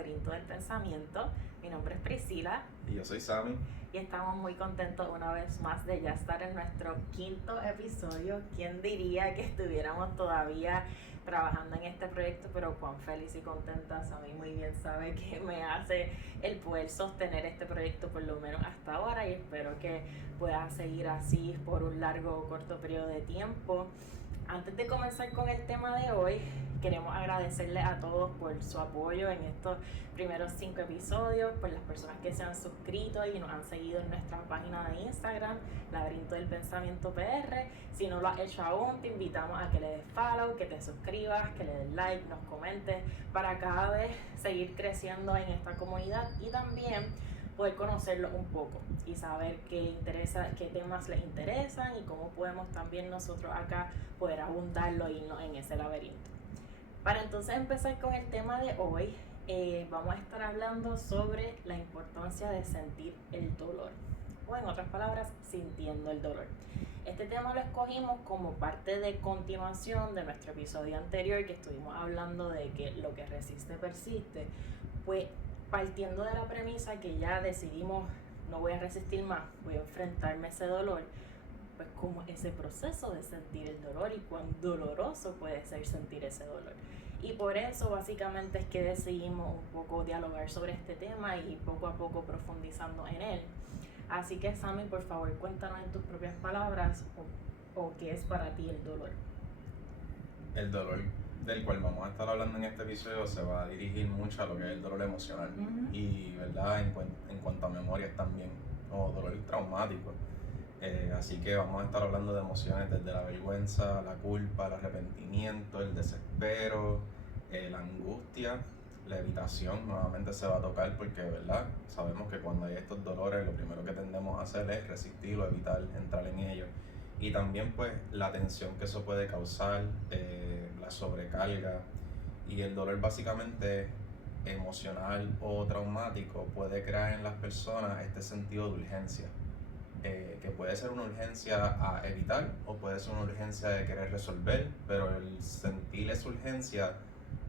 Laberinto del Pensamiento. Mi nombre es Priscila. Y yo soy Sammy. Y estamos muy contentos una vez más de ya estar en nuestro 5º episodio. ¿Quién diría que estuviéramos todavía trabajando en este proyecto? Pero cuán feliz y contenta, Sammy muy bien sabe que me hace el poder sostener este proyecto por lo menos hasta ahora, y espero que pueda seguir así por un largo o corto periodo de tiempo. Antes de comenzar con el tema de hoy, queremos agradecerles a todos por su apoyo en estos primeros 5 episodios, por las personas que se han suscrito y nos han seguido en nuestra página de Instagram, Laberinto del Pensamiento PR. Si no lo has hecho aún, te invitamos a que le des follow, que te suscribas, que le des like, nos comentes, para cada vez seguir creciendo en esta comunidad y también poder conocerlo un poco y saber qué temas les interesan y cómo podemos también nosotros acá poder abundarlo e irnos en ese laberinto. Para entonces empezar con el tema de hoy, vamos a estar hablando sobre la importancia de sentir el dolor, o en otras palabras, sintiendo el dolor. Este tema lo escogimos como parte de continuación de nuestro episodio anterior, que estuvimos hablando de que lo que resiste persiste. Pues partiendo de la premisa que ya decidimos, no voy a resistir más, voy a enfrentarme a ese dolor, pues como ese proceso de sentir el dolor y cuán doloroso puede ser sentir ese dolor. Y por eso básicamente es que decidimos un poco dialogar sobre este tema y poco a poco profundizando en él. Así que Sammy, por favor, cuéntanos en tus propias palabras o qué es para ti el dolor. El dolor del cual vamos a estar hablando en este episodio se va a dirigir mucho a lo que es el dolor emocional. Y verdad, en cuanto a memorias también, o dolor traumático. Así que vamos a estar hablando de emociones desde la vergüenza, la culpa, el arrepentimiento, el desespero, la angustia, la evitación. Nuevamente se va a tocar porque, ¿verdad? Sabemos que cuando hay estos dolores lo primero que tendemos a hacer es resistirlo, evitar entrar en ellos. Y también pues la tensión que eso puede causar, la sobrecarga, y el dolor básicamente emocional o traumático puede crear en las personas este sentido de urgencia, que puede ser una urgencia a evitar o puede ser una urgencia de querer resolver, pero el sentir esa urgencia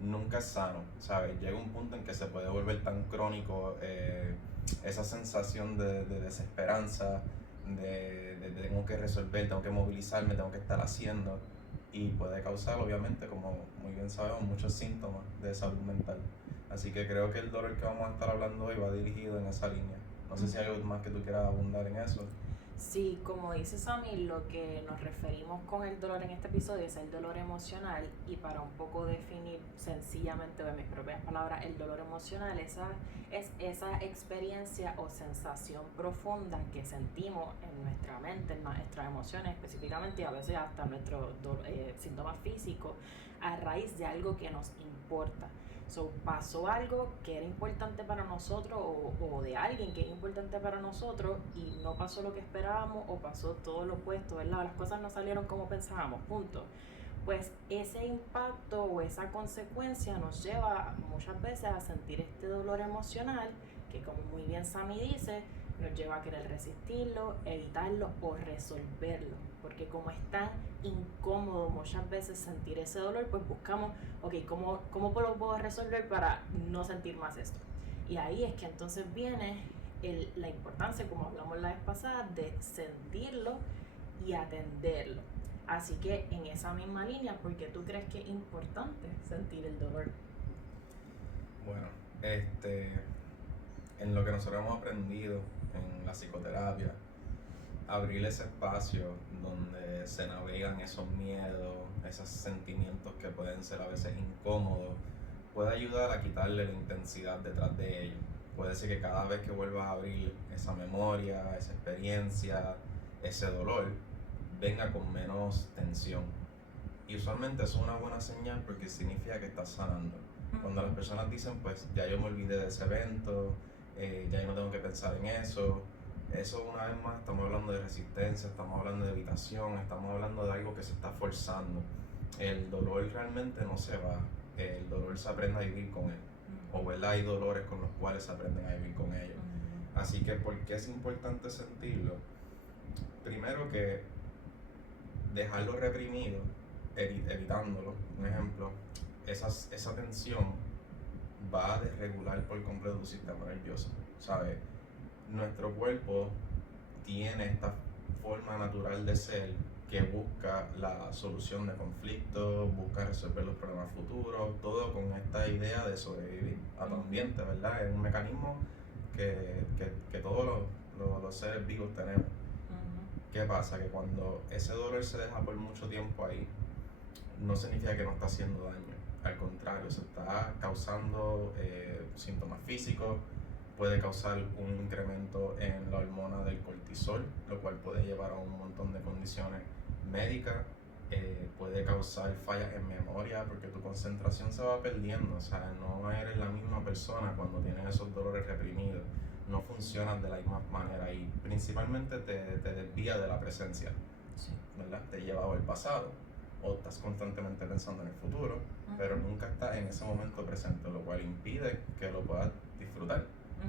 nunca es sano, ¿sabes? Llega un punto en que se puede volver tan crónico, esa sensación de desesperanza, de tengo que resolver, tengo que movilizarme, tengo que estar haciendo, y puede causar obviamente, como muy bien sabemos, muchos síntomas de salud mental. Así que creo que el dolor que vamos a estar hablando hoy va dirigido en esa línea. No sé si hay algo más que tú quieras abundar en eso. Sí, como dice Sammy, lo que nos referimos con el dolor en este episodio es el dolor emocional, y para un poco definir sencillamente de mis propias palabras, el dolor emocional es esa experiencia o sensación profunda que sentimos en nuestra mente, en nuestras emociones específicamente, y a veces hasta nuestros síntomas físicos, a raíz de algo que nos importa. Pasó algo que era importante para nosotros o de alguien que era importante para nosotros y no pasó lo que esperábamos, o pasó todo lo opuesto, ¿verdad? Las cosas no salieron como pensábamos, punto. Pues ese impacto o esa consecuencia nos lleva muchas veces a sentir este dolor emocional que, como muy bien Sammy dice, nos lleva a querer resistirlo, evitarlo o resolverlo, porque como es tan incómodo muchas veces sentir ese dolor, pues buscamos, ok, ¿cómo lo puedo resolver para no sentir más esto? Y ahí es que entonces viene la importancia, como hablamos la vez pasada, de sentirlo y atenderlo. Así que en esa misma línea, ¿por qué tú crees que es importante sentir el dolor? Bueno, en lo que nosotros hemos aprendido en la psicoterapia, abrir ese espacio donde se navegan esos miedos, esos sentimientos que pueden ser a veces incómodos, puede ayudar a quitarle la intensidad detrás de ellos. Puede ser que cada vez que vuelvas a abrir esa memoria, esa experiencia, ese dolor, venga con menos tensión. Y usualmente eso es una buena señal porque significa que estás sanando. Cuando las personas dicen, pues ya yo me olvidé de ese evento, ya yo no tengo que pensar en eso, una vez más estamos hablando de resistencia, estamos hablando de evitación, estamos hablando de algo que se está forzando. El dolor realmente no se va, el dolor se aprende a vivir con él, o ¿verdad? Hay dolores con los cuales se aprenden a vivir con ellos. Así que, ¿por qué es importante sentirlo? Primero, que dejarlo reprimido, evitándolo, un ejemplo, esa tensión va a desregular por completo tu sistema nervioso, ¿sabes? Nuestro cuerpo tiene esta forma natural de ser que busca la solución de conflictos, busca resolver los problemas futuros, todo con esta idea de sobrevivir a tu ambiente, ¿verdad? Es un mecanismo que todos los seres vivos tenemos. ¿Qué pasa? Que cuando ese dolor se deja por mucho tiempo ahí, no significa que no está haciendo daño. Al contrario, se está causando síntomas físicos, puede causar un incremento en la hormona del cortisol, lo cual puede llevar a un montón de condiciones médicas, puede causar fallas en memoria porque tu concentración se va perdiendo, o sea, no eres la misma persona cuando tienes esos dolores reprimidos, no funcionan de la misma manera y principalmente te desvía de la presencia, ¿verdad? Te lleva al pasado o estás constantemente pensando en el futuro, pero nunca estás en ese momento presente, lo cual impide que lo puedas disfrutar.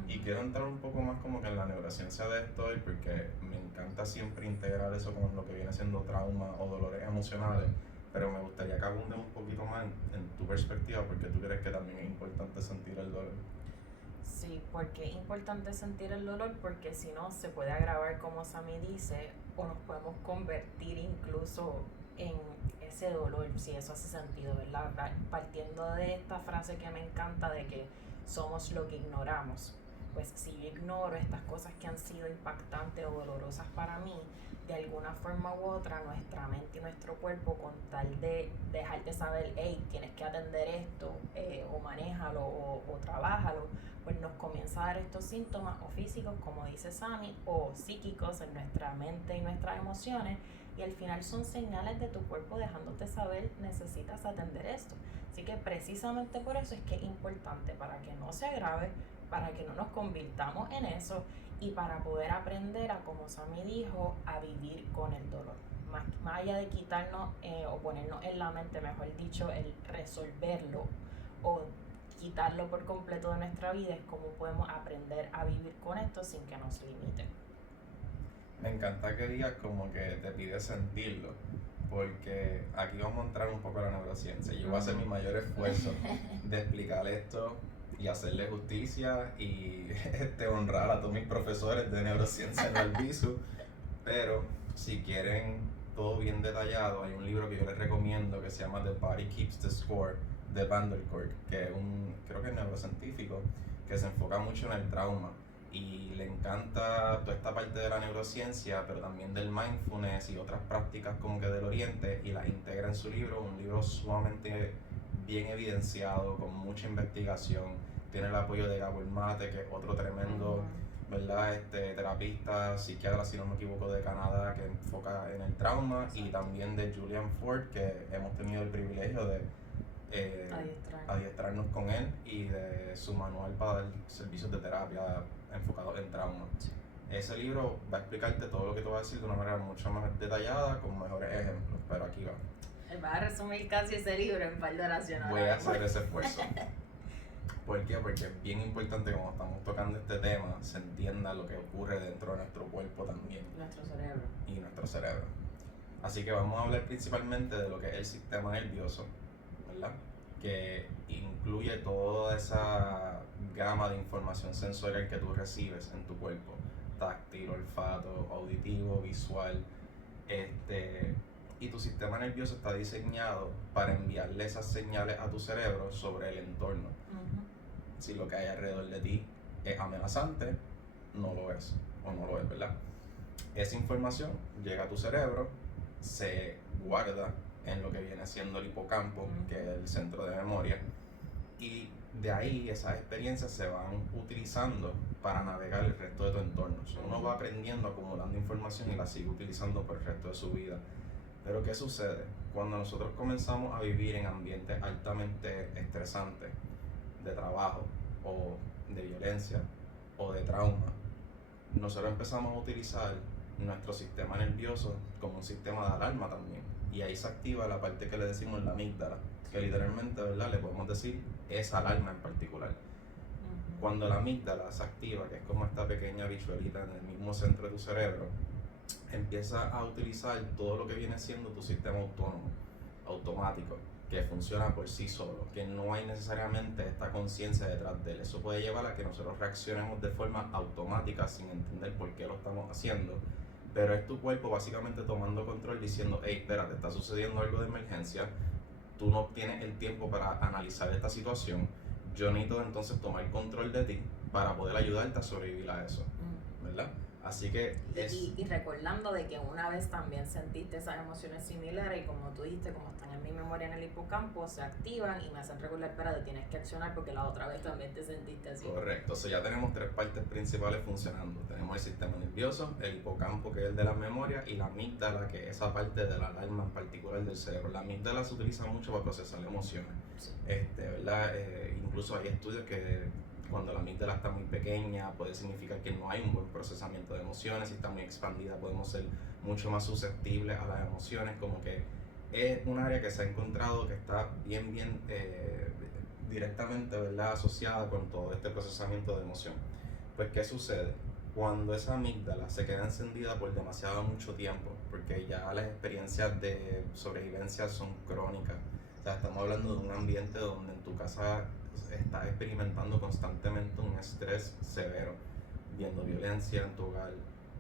Y quiero entrar un poco más como que en la neurociencia de esto hoy porque me encanta siempre integrar eso con lo que viene siendo trauma o dolores emocionales, pero me gustaría que abundes un poquito más en tu perspectiva porque tú crees que también es importante sentir el dolor. Sí, porque es importante sentir el dolor porque si no se puede agravar como Sammy dice o nos podemos convertir incluso en ese dolor, si eso hace sentido, ¿verdad? Partiendo de esta frase que me encanta de que somos lo que ignoramos. Pues si yo ignoro estas cosas que han sido impactantes o dolorosas para mí, de alguna forma u otra nuestra mente y nuestro cuerpo con tal de dejarte saber, hey, tienes que atender esto, o manéjalo o trabájalo, pues nos comienza a dar estos síntomas o físicos, como dice Sammy, o psíquicos en nuestra mente y nuestras emociones, y al final son señales de tu cuerpo dejándote saber, necesitas atender esto. Así que precisamente por eso es que es importante, para que no se agrave, para que no nos convirtamos en eso y para poder aprender a, como Sammy dijo, a vivir con el dolor. Más allá de quitarnos o ponernos en la mente, mejor dicho, el resolverlo o quitarlo por completo de nuestra vida, es como podemos aprender a vivir con esto sin que nos limite. Me encanta que digas como que te pide sentirlo, porque aquí vamos a entrar un poco a la neurociencia. Yo voy a hacer mi mayor esfuerzo de explicar esto y hacerle justicia y honrar a todos mis profesores de neurociencia en el BISU, pero si quieren todo bien detallado, hay un libro que yo les recomiendo que se llama The Body Keeps the Score de Van der Kolk, que es creo que es neurocientífico, que se enfoca mucho en el trauma y le encanta toda esta parte de la neurociencia, pero también del mindfulness y otras prácticas como que del oriente, y las integra en su libro, un libro sumamente bien evidenciado, con mucha investigación. Tiene el apoyo de Gabor Mate, que es otro tremendo, ¿verdad? Terapista, psiquiatra, si no me equivoco, de Canadá, que enfoca en el trauma, y también de Julian Ford, que hemos tenido el privilegio de adiestrarnos con él, y de su manual para dar servicios de terapia enfocados en trauma. Ese libro va a explicarte todo lo que te voy a decir de una manera mucho más detallada, con mejores ejemplos, pero aquí va. Él va a resumir casi ese libro en par de oraciones. Voy a hacer ese esfuerzo. ¿Por qué? Porque es bien importante, cuando estamos tocando este tema, se entienda lo que ocurre dentro de nuestro cuerpo también. Nuestro cerebro. Y nuestro cerebro. Así que vamos a hablar principalmente de lo que es el sistema nervioso, ¿verdad? Que incluye toda esa gama de información sensorial que tú recibes en tu cuerpo: táctil, olfato, auditivo, visual. Y tu sistema nervioso está diseñado para enviarle esas señales a tu cerebro sobre el entorno. Si lo que hay alrededor de ti es amenazante, no lo es, o no lo es, ¿verdad? Esa información llega a tu cerebro, se guarda en lo que viene siendo el hipocampo, que es el centro de memoria, y de ahí esas experiencias se van utilizando para navegar el resto de tu entorno. Uno va aprendiendo, acumulando información y la sigue utilizando por el resto de su vida. Pero ¿qué sucede? Cuando nosotros comenzamos a vivir en ambientes altamente estresantes, de trabajo o de violencia o de trauma, nosotros empezamos a utilizar nuestro sistema nervioso como un sistema de alarma también, y ahí se activa la parte que le decimos la amígdala, que literalmente, ¿verdad?, le podemos decir esa alarma en particular. Cuando la amígdala se activa, que es como esta pequeña bichuelita en el mismo centro de tu cerebro, empieza a utilizar todo lo que viene siendo tu sistema autónomo, automático, que funciona por sí solo, que no hay necesariamente esta conciencia detrás de él. Eso puede llevar a que nosotros reaccionemos de forma automática sin entender por qué lo estamos haciendo, pero es tu cuerpo básicamente tomando control diciendo, hey, espérate, está sucediendo algo de emergencia, tú no tienes el tiempo para analizar esta situación, yo necesito entonces tomar control de ti para poder ayudarte a sobrevivir a eso, ¿verdad? Así que y recordando de que una vez también sentiste esas emociones similares y como tú dijiste, como están en mi memoria en el hipocampo, se activan y me hacen recordar, espérate, tienes que accionar porque la otra vez también te sentiste así. Correcto, ya tenemos 3 partes principales funcionando. Tenemos el sistema nervioso, el hipocampo, que es el de las memorias, y la amígdala, que es esa parte de la alarma en particular del cerebro. La amígdala se utiliza mucho para procesar emociones, Sí. ¿verdad? Incluso hay estudios que cuando la amígdala está muy pequeña puede significar que no hay un buen procesamiento de emociones. Si está muy expandida podemos ser mucho más susceptibles a las emociones, como que es un área que se ha encontrado que está bien directamente, ¿verdad?, asociada con todo este procesamiento de emoción. Pues ¿qué sucede? Cuando esa amígdala se queda encendida por demasiado mucho tiempo, porque ya las experiencias de sobrevivencia son crónicas, o sea, estamos hablando de un ambiente donde en tu casa estás experimentando constantemente un estrés severo, viendo violencia en tu hogar,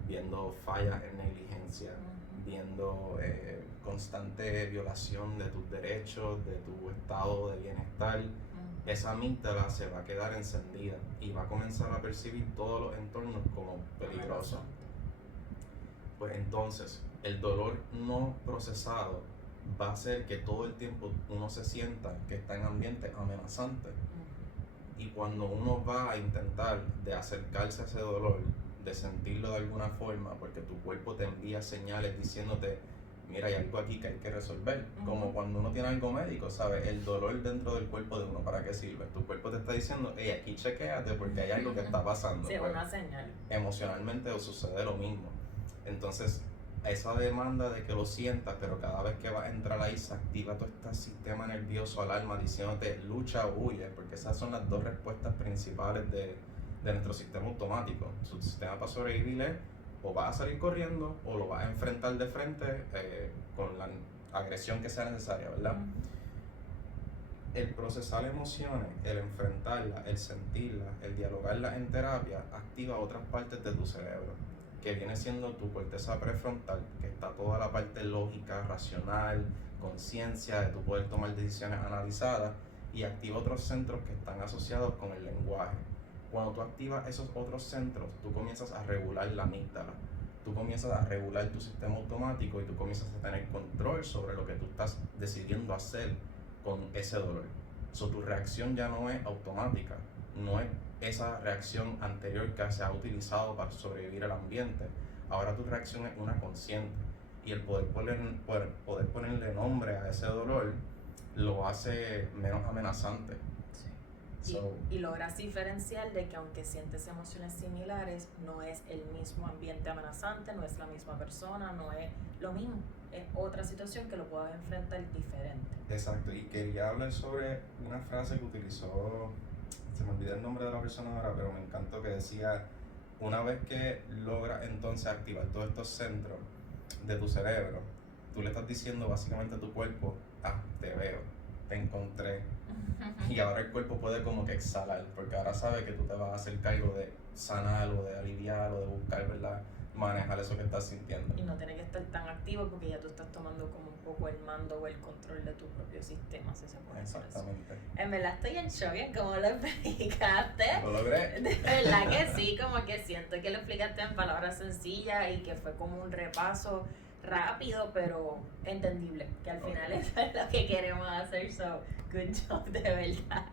viendo fallas en negligencia, viendo constante violación de tus derechos, de tu estado de bienestar, esa amígdala se va a quedar encendida y va a comenzar a percibir todos los entornos como peligrosos. Pues entonces, el dolor no procesado va a hacer que todo el tiempo uno se sienta que está en ambiente amenazante. Y cuando uno va a intentar de acercarse a ese dolor, de sentirlo de alguna forma, porque tu cuerpo te envía señales diciéndote, mira, hay algo aquí que hay que resolver. Como cuando uno tiene algo médico, ¿sabes? El dolor dentro del cuerpo de uno, ¿para qué sirve? Tu cuerpo te está diciendo, hey, aquí chequéate porque hay algo que está pasando. Sí, pues, una señal. Emocionalmente os sucede lo mismo. Entonces, esa demanda de que lo sientas, pero cada vez que vas a entrar ahí se activa todo este sistema nervioso alarma diciéndote lucha o huye, porque esas son las 2 respuestas principales de nuestro sistema automático. Su sistema para sobrevivir es o vas a salir corriendo o lo vas a enfrentar de frente con la agresión que sea necesaria, ¿verdad? El procesar emociones, el enfrentarlas, el sentirlas, el dialogarlas en terapia, activa otras partes de tu cerebro, que viene siendo tu corteza prefrontal, que está toda la parte lógica, racional, conciencia, de tu poder tomar decisiones analizadas, y activa otros centros que están asociados con el lenguaje. Cuando tú activas esos otros centros, tú comienzas a regular la amígdala, tú comienzas a regular tu sistema automático y tú comienzas a tener control sobre lo que tú estás decidiendo hacer con ese dolor. Tu reacción ya no es automática, no es esa reacción anterior que se ha utilizado para sobrevivir al ambiente. Ahora tu reacción es una consciente, y el poder ponerle nombre a ese dolor lo hace menos amenazante. Y logras diferenciar de que aunque sientes emociones similares, no es el mismo ambiente amenazante, no es la misma persona, no es lo mismo, es otra situación que lo puedas enfrentar diferente. Exacto, y quería hablar sobre una frase que utilizó, se me olvidó el nombre de la persona ahora, pero me encantó, que decía, una vez que logras entonces activar todos estos centros de tu cerebro, tú le estás diciendo básicamente a tu cuerpo, te veo, te encontré. Y ahora el cuerpo puede como que exhalar, porque ahora sabe que tú te vas a hacer cargo de sanar o de aliviar o de buscar, ¿verdad?, manejar eso que estás sintiendo. Y no tienes que estar tan activo porque ya tú estás tomando como un poco el mando o el control de tu propio sistema, si se puede decir eso. Exactamente. En verdad estoy en shock en cómo lo explicaste. ¿Lo logré? De verdad que sí, como que siento que lo explicaste en palabras sencillas y que fue como un repaso rápido pero entendible, que al final eso es lo que queremos hacer, so good job de verdad.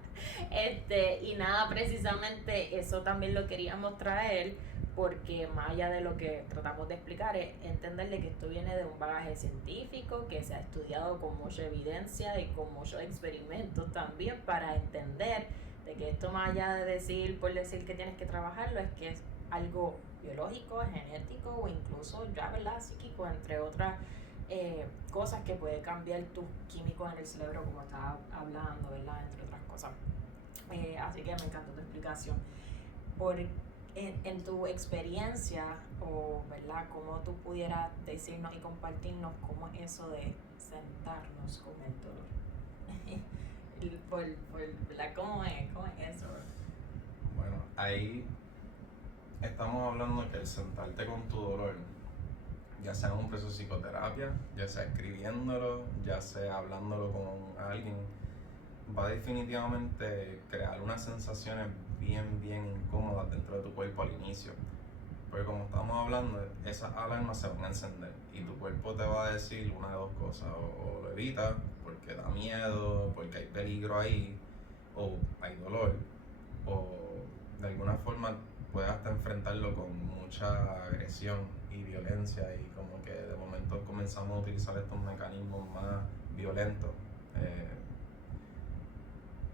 Y nada, precisamente eso también lo queríamos traer porque más allá de lo que tratamos de explicar es entenderle que esto viene de un bagaje científico que se ha estudiado con mucha evidencia y con muchos experimentos también para entender de que esto, más allá de decir por decir que tienes que trabajarlo, es que es algo biológico, genético o incluso ya, ¿verdad?, psíquico, entre otras cosas que puede cambiar tus químicos en el cerebro, como estaba hablando, ¿verdad?, entre otras cosas. Así que me encantó tu explicación. En tu experiencia, o ¿verdad?, cómo tú pudieras decirnos y compartirnos cómo es eso de sentarnos con el dolor. ¿Verdad? ¿Cómo es eso? Bueno, ahí estamos hablando de que el sentarte con tu dolor, ya sea en un proceso de psicoterapia, ya sea escribiéndolo, ya sea hablándolo con alguien, va a definitivamente crear unas sensaciones bien incómodas dentro de tu cuerpo al inicio. Porque como estamos hablando, esas alarmas se van a encender y tu cuerpo te va a decir una de dos cosas, o lo evitas porque da miedo, porque hay peligro ahí, o hay dolor, o de alguna forma puedes hasta enfrentarlo con mucha agresión y violencia y como que de momento comenzamos a utilizar estos mecanismos más violentos.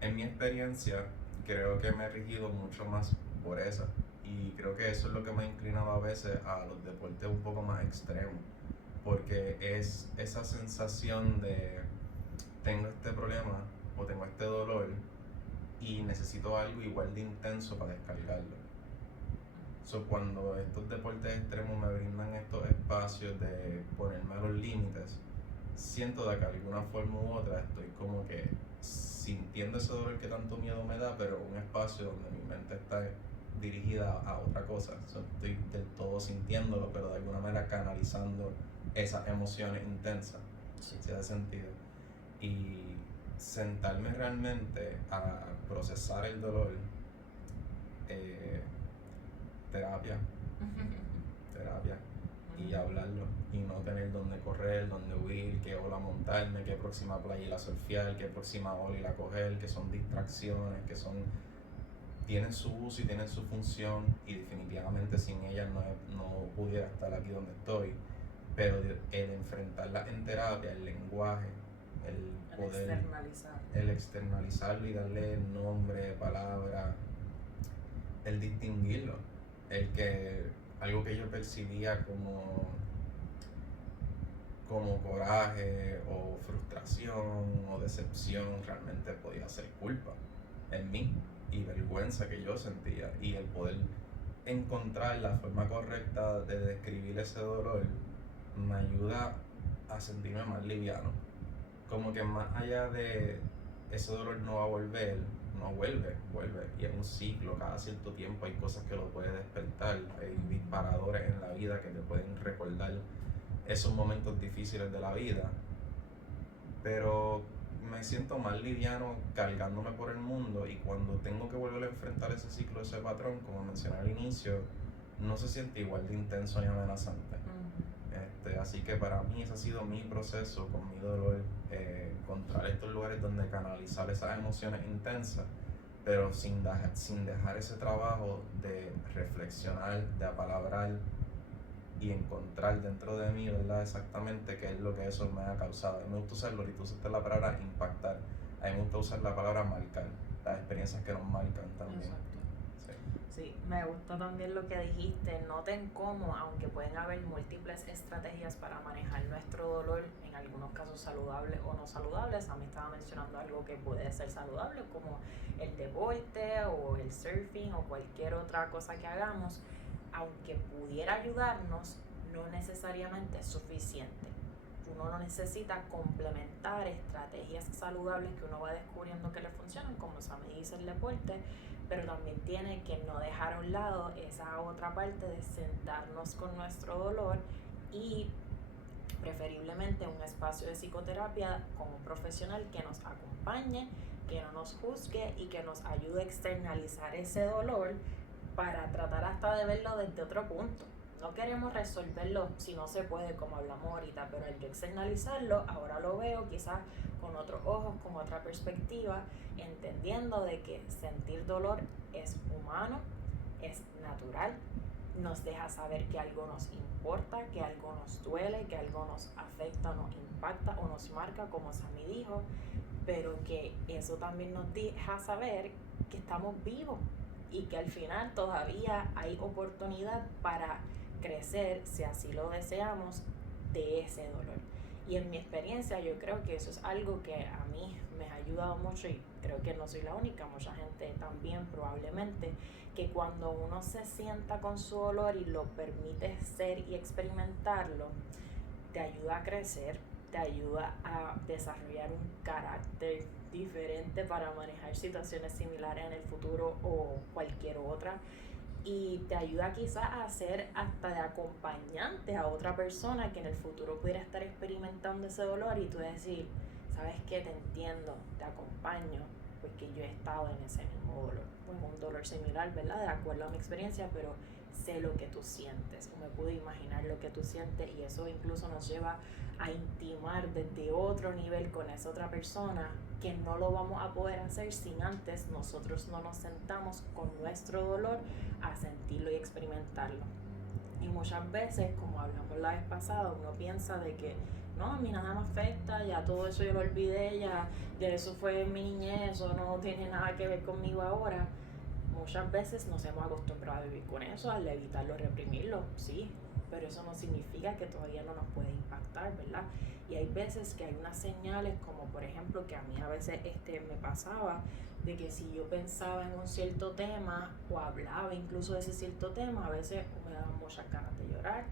En mi experiencia creo que me he regido mucho más por esa y creo que eso es lo que me ha inclinado a veces a los deportes un poco más extremos, porque es esa sensación de tengo este problema o tengo este dolor y necesito algo igual de intenso para descargarlo. Cuando estos deportes extremos me brindan estos espacios de ponerme a los límites, siento de que de alguna forma u otra estoy como que sintiendo ese dolor que tanto miedo me da, pero un espacio donde mi mente está dirigida a otra cosa. Estoy del todo sintiéndolo, pero de alguna manera canalizando esas emociones intensas, si hace sentido. Y sentarme realmente a procesar el dolor, terapia, y hablarlo y no tener dónde correr, dónde huir, qué ola montarme, qué próxima playa ir a surfear, qué próxima ola ir a coger, que son distracciones, tienen su uso y tienen su función y definitivamente sin ellas no pudiera estar aquí donde estoy, pero el enfrentarla en terapia, el lenguaje, el poder el externalizarlo y darle nombre, palabra, el distinguirlo, algo que yo percibía como coraje o frustración o decepción realmente podía ser culpa en mí y vergüenza que yo sentía, y el poder encontrar la forma correcta de describir ese dolor me ayuda a sentirme más liviano, como que más allá de ese dolor no va a volver, no vuelve y es un ciclo, cada cierto tiempo hay cosas que lo pueden despertar, hay disparadores en la vida que te pueden recordar esos momentos difíciles de la vida, pero me siento más liviano cargándome por el mundo, y cuando tengo que volver a enfrentar ese ciclo, ese patrón, como mencioné al inicio, no se siente igual de intenso ni amenazante. Así que para mí ese ha sido mi proceso con mi dolor, encontrar estos lugares donde canalizar esas emociones intensas, pero sin dejar ese trabajo de reflexionar, de apalabrar y encontrar dentro de mí, ¿verdad?, exactamente qué es lo que eso me ha causado. A mí me gusta usarlo, y tú usaste la palabra impactar, a mí me gusta usar la palabra marcar, las experiencias que nos marcan también. Exacto. Sí, me gusta también lo que dijiste, noten cómo, aunque pueden haber múltiples estrategias para manejar nuestro dolor, en algunos casos saludables o no saludables. A mí estaba mencionando algo que puede ser saludable, como el deporte o el surfing o cualquier otra cosa que hagamos, aunque pudiera ayudarnos, no necesariamente es suficiente. Uno no necesita complementar estrategias saludables que uno va descubriendo que le funcionan, como Sammy dice el deporte, pero también tiene que no dejar a un lado esa otra parte de sentarnos con nuestro dolor y preferiblemente un espacio de psicoterapia con un profesional que nos acompañe, que no nos juzgue y que nos ayude a externalizar ese dolor para tratar hasta de verlo desde otro punto. No queremos resolverlo si no se puede, como hablamos ahorita, pero al yo externalizarlo, ahora lo veo quizás con otros ojos, con otra perspectiva, entendiendo de que sentir dolor es humano, es natural, nos deja saber que algo nos importa, que algo nos duele, que algo nos afecta, nos impacta o nos marca, como Sammy dijo, pero que eso también nos deja saber que estamos vivos y que al final todavía hay oportunidad para crecer, si así lo deseamos, de ese dolor. Y en mi experiencia yo creo que eso es algo que a mí me ha ayudado mucho, y creo que no soy la única, mucha gente también probablemente, que cuando uno se sienta con su dolor y lo permite ser y experimentarlo, te ayuda a crecer, te ayuda a desarrollar un carácter diferente para manejar situaciones similares en el futuro o cualquier otra, y te ayuda quizás a ser hasta de acompañante a otra persona que en el futuro pudiera estar experimentando ese dolor, y tú decir, ¿sabes qué? Te entiendo, te acompaño, porque yo he estado en ese mismo dolor, pues un dolor similar, ¿verdad? De acuerdo a mi experiencia, pero sé lo que tú sientes, o me puedo imaginar lo que tú sientes, y eso incluso nos lleva a intimar desde otro nivel con esa otra persona, que no lo vamos a poder hacer sin antes nosotros no nos sentamos con nuestro dolor a sentirlo y experimentarlo. Y muchas veces, como hablamos la vez pasada, uno piensa de que no, a mí nada me afecta, ya todo eso yo lo olvidé, ya eso fue en mi niñez, eso no tiene nada que ver conmigo ahora. Muchas veces nos hemos acostumbrado a vivir con eso, al evitarlo, reprimirlo, sí, pero eso no significa que todavía no nos puede impactar, ¿verdad? Y hay veces que hay unas señales, como por ejemplo que a mí a veces me pasaba, de que si yo pensaba en un cierto tema o hablaba incluso de ese cierto tema, a veces me daban muchas ganas de llorar,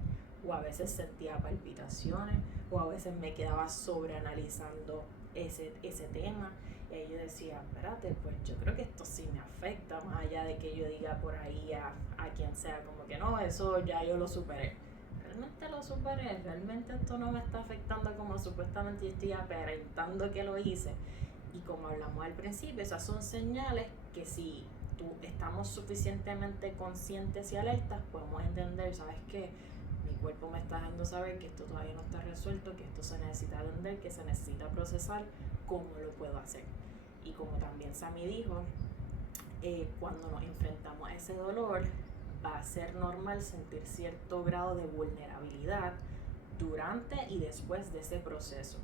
o a veces sentía palpitaciones, o a veces me quedaba sobreanalizando ese tema. Y ahí yo decía, espérate, pues yo creo que esto sí me afecta, más allá de que yo diga por ahí a quien sea, como que no, eso ya yo lo superé. Realmente lo superé, realmente esto no me está afectando como supuestamente yo estoy aparentando que lo hice. Y como hablamos al principio, esas son señales que si estamos suficientemente conscientes y alertas, podemos entender, ¿sabes qué? Mi cuerpo me está dejando saber que esto todavía no está resuelto, que esto se necesita atender, que se necesita procesar, ¿cómo lo puedo hacer? Y como también Sammy dijo, cuando nos enfrentamos a ese dolor, va a ser normal sentir cierto grado de vulnerabilidad durante y después de ese proceso.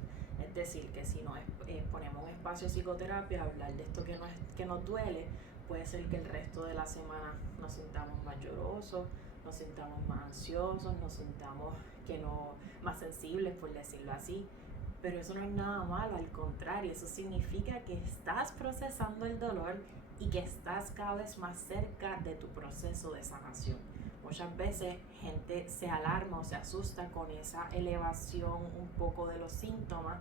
Es decir, que si nos ponemos un espacio de psicoterapia a hablar de esto que nos duele, puede ser que el resto de la semana nos sintamos más llorosos, nos sintamos más ansiosos, nos sintamos más sensibles, por decirlo así. Pero eso no es nada malo, al contrario, eso significa que estás procesando el dolor y que estás cada vez más cerca de tu proceso de sanación. Muchas veces gente se alarma o se asusta con esa elevación un poco de los síntomas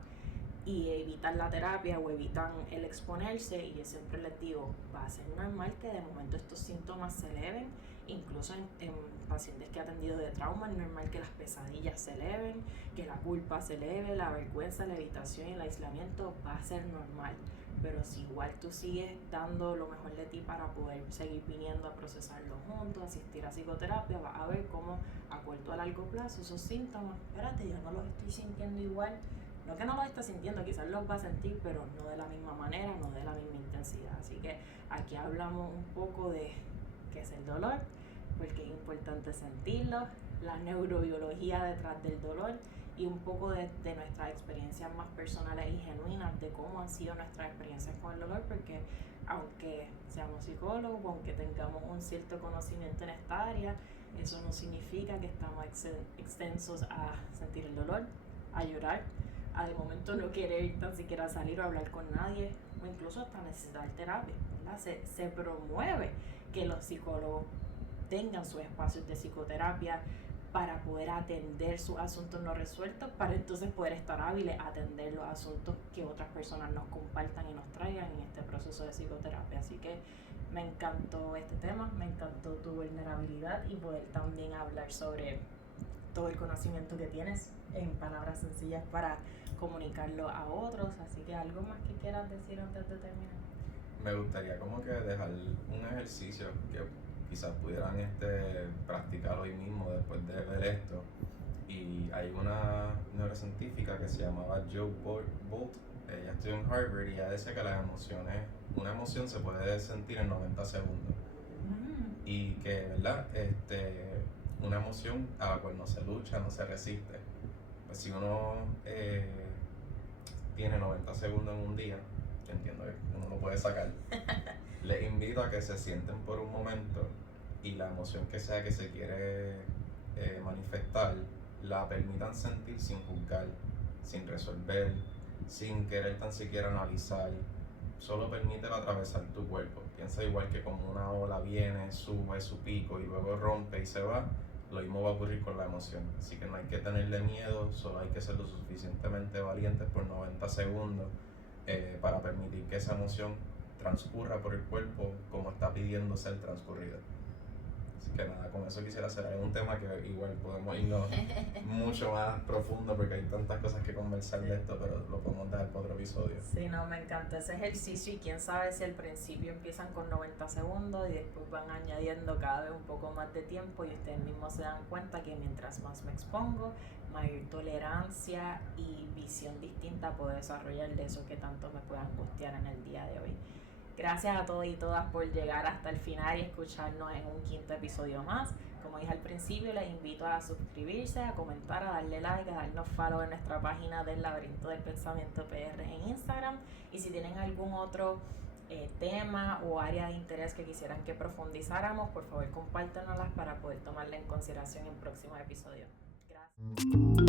y evitan la terapia o evitan el exponerse, y yo siempre les digo, va a ser normal que de momento estos síntomas se eleven, incluso en pacientes que he atendido de trauma es normal que las pesadillas se eleven, que la culpa se eleve, la vergüenza, la evitación y el aislamiento va a ser normal. Pero si igual tú sigues dando lo mejor de ti para poder seguir viniendo a procesarlo juntos, asistir a psicoterapia, vas a ver cómo a corto a largo plazo esos síntomas, espérate, ya no los estoy sintiendo igual. No que no los está sintiendo, quizás los va a sentir, pero no de la misma manera, no de la misma intensidad. Así que aquí hablamos un poco de qué es el dolor, porque es importante sentirlo, la neurobiología detrás del dolor, y un poco de nuestras experiencias más personales y genuinas, de cómo han sido nuestras experiencias con el dolor, porque aunque seamos psicólogos, aunque tengamos un cierto conocimiento en esta área, eso no significa que estamos extensos a sentir el dolor, a llorar, a de momento no querer tan siquiera salir o hablar con nadie, o incluso hasta necesitar terapia, ¿verdad? Se promueve que los psicólogos tengan sus espacios de psicoterapia para poder atender sus asuntos no resueltos, para entonces poder estar hábiles a atender los asuntos que otras personas nos compartan y nos traigan en este proceso de psicoterapia. Así que me encantó este tema, me encantó tu vulnerabilidad y poder también hablar sobre todo el conocimiento que tienes en palabras sencillas para comunicarlo a otros. Así que algo más que quieras decir antes de terminar. Me gustaría como que dejar un ejercicio que quizás pudieran practicar hoy mismo después de ver esto. Y hay una neurocientífica que se llamaba Jo Bolt, ella estudió en Harvard, y ella decía que una emoción se puede sentir en 90 segundos. Y que, ¿verdad? Una emoción a la cual no se lucha, no se resiste. Pues si uno tiene 90 segundos en un día, yo entiendo que uno lo puede sacar, les invito a que se sienten por un momento y la emoción que sea que se quiere manifestar, la permitan sentir sin juzgar, sin resolver, sin querer tan siquiera analizar. Solo permítelo atravesar tu cuerpo. Piensa igual que como una ola viene, sube su pico y luego rompe y se va. lo mismo va a ocurrir con la emoción. Así que no hay que tenerle miedo, solo hay que ser lo suficientemente valientes por 90 segundos para permitir que esa emoción transcurra por el cuerpo como está pidiendo ser transcurrida. Así que nada, con eso quisiera hacer. Es un tema que igual podemos irnos mucho más profundo porque hay tantas cosas que conversar de esto, pero lo podemos dejar para otro episodio. Sí, no, me encanta ese ejercicio y quién sabe si al principio empiezan con 90 segundos y después van añadiendo cada vez un poco más de tiempo y ustedes mismos se dan cuenta que mientras más me expongo, mayor tolerancia y visión distinta puedo desarrollar de eso que tanto me puede angustiar en el día de hoy. Gracias a todos y todas por llegar hasta el final y escucharnos en un quinto episodio más. Como dije al principio, les invito a suscribirse, a comentar, a darle like, a darnos follow en nuestra página del Laberinto del Pensamiento PR en Instagram. Y si tienen algún otro tema o área de interés que quisieran que profundizáramos, por favor compártanoslas para poder tomarla en consideración en próximos episodios. Gracias.